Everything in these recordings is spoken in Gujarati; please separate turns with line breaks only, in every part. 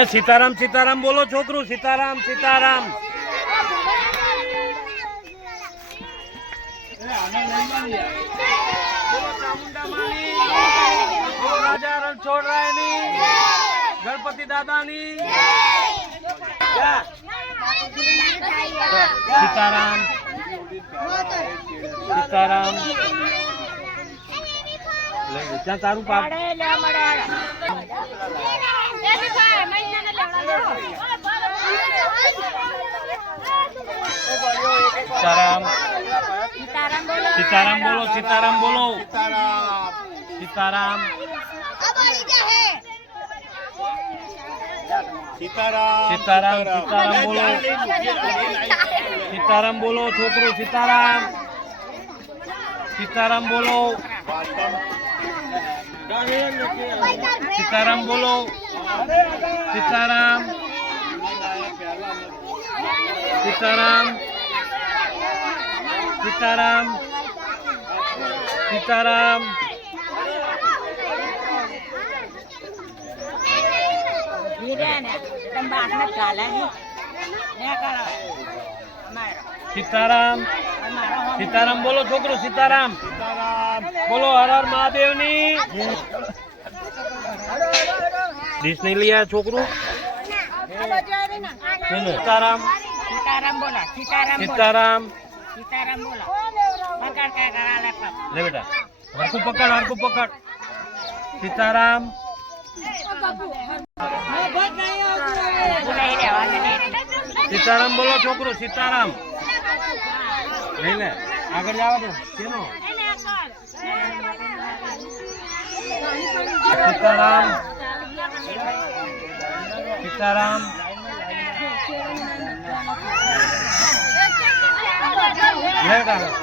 એ સીતારામ સીતારામ બોલો છોકરું સીતારામ સીતારામ. રાજા રણછોડરાયની ગણપતિ દાદાની. સીતારામ. સીતારામ. ત્યાં તારું પાપ સીતારામ. સીતારામ બોલો. સીતારામ બોલો સીતારામ
સીતારામ.
સીતારામ સીતારામ બોલો. સીતારામ બોલો છોકરો સીતારામ. સીતારામ બોલો. સીતારામ બોલો. સીતારામ. સીતારામ. સીતારામ. સીતારામ. સીતારામ. સીતારામ બોલો છોકરો સીતારામ. બોલો હર હર મહાદેવની. ડીશ નહીં લઈ આવ્યા છોકરું. સીતારામ
સીતારામ બોલા. સીતારામ. બોલા
સીતારામ.
સીતારામ બોલા પકડ કે લે
બેટા. હરકું પકડ હરકું પકડ. સીતારામ.
બોલાઈ દેવા દે
સીતારામ બોલો છોકરો, સીતારામ. લઈ લે આગળ જવા દે કેનો? સીતારામ. સીતારામ.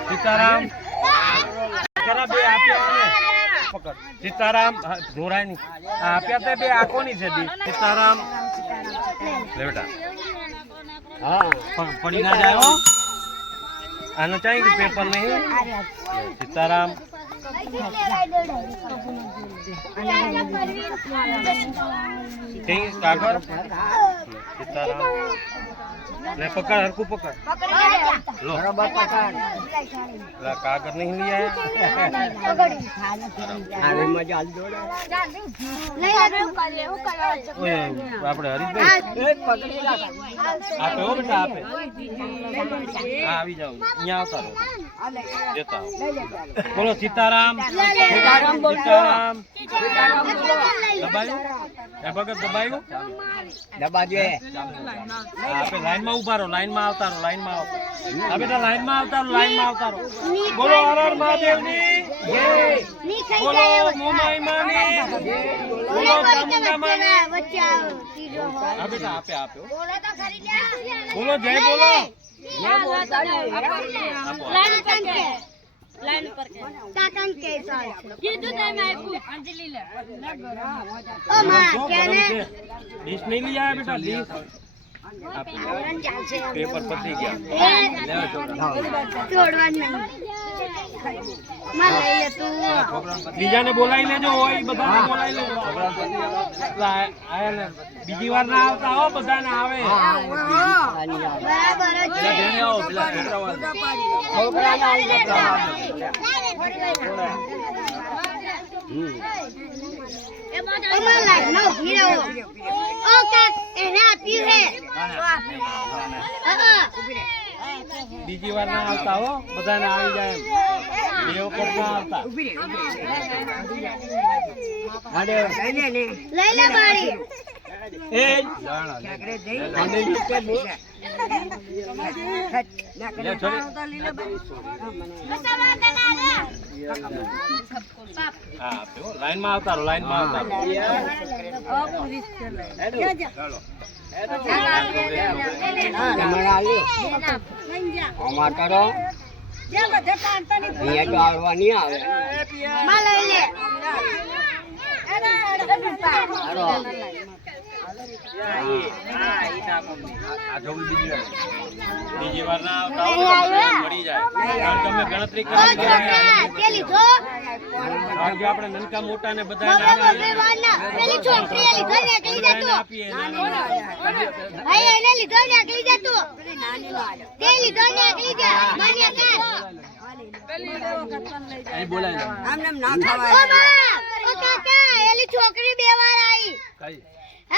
સીતારામ. સીતારામ આ આપ્યા તે બે આંખોની છે સીતારામ. લે બેટા. હા પડી ના જાય હો. આનો કે પેપર નહીં સીતારામ. સીતારામ. લે પકડ હરકું પકડ. લો. લા કાગળ નહીં લઈ આયા. ઓય આપણે હરીશભાઈ આપે હો બેટા આપે. હા આવી જાવ અહીંયા આવતા રહો. જતા. બોલો સીતારામ. સીતારામ દબાયું એ ભગત દબાયું હા, આપે લાઈનમાં ઊભા રહો લાઈનમાં આવતા રહો લાઈનમાં આવો હા? બેટા લાઈનમાં આવતા રહો લાઈનમાં આવતા રહો. બોલો હર હર મહાદેવની જય બોલો મોમાઈ માની બોલો ચામુંડા માની હા. બેટા આપે આપે હો. બોલો જય બોલો. ડીશ નહીં લઈ આયા બેટા ડીશ. પેપર પતી ગયા. બીજાને બોલાવી લેજો હોય બધાને બોલાવી લેજો. બીજી વાર ના આવતા હો બધાને આવે. પેલા પેલા છોકરાઓ હમ. બીજી વાર ના આવતા હો બધાને આવી જાય એમ. બે વખત ના આવતા.
લઈ લે બારી
એ. હા આપે આવતા આવતા રહો.
માં લઈ લે
આ જોવું બીજી વાર ના આવતા મળી જાય કારણ ગણતરી કરી આપણે નનકા મોટા ને બધા આપીએ
ભાઈ એને લીધો ને જતું તે લીધો ને જા માન્ય કર કાકા એલી છોકરી બે વાર આવી
કઈ?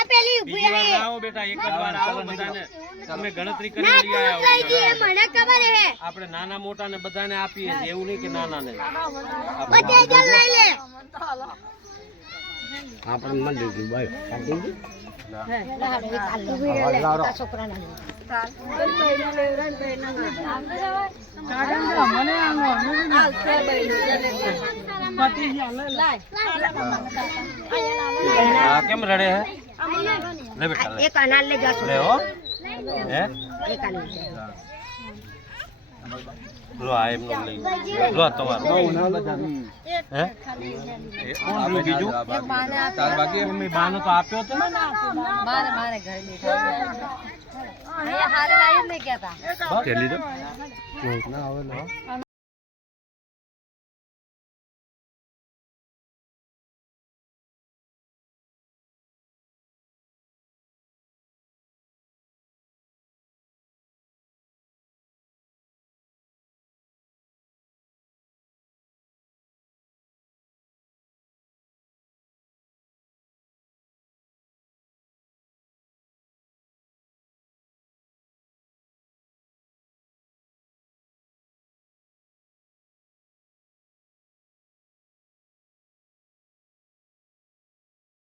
આ પેલી ઊભી રહી.
આવો બેટા એક જ વાર આવો બધાને. તમે ગણતરી કરી લઈ
મને ખબર હે.
આપણે નાના મોટા ને બધાને આપીએ છીએ એવું નહીં કે નાના ને
બધે જલ લઈ લે.
હા કેમ રડે હે? લે બેટા
એક અનાર લે જશો.
લે હો. હે?
એક અનાર
લો આ એમનો લઈ લો. આ તમારો. હે? એ કોણ રહ્યું બીજું? તાર બાકી અમે બાનો તો આપ્યો તો.
મારે મારે ઘરે બેઠા અહીંયા હારે લાવી જ કહેતા
તે. લીધો?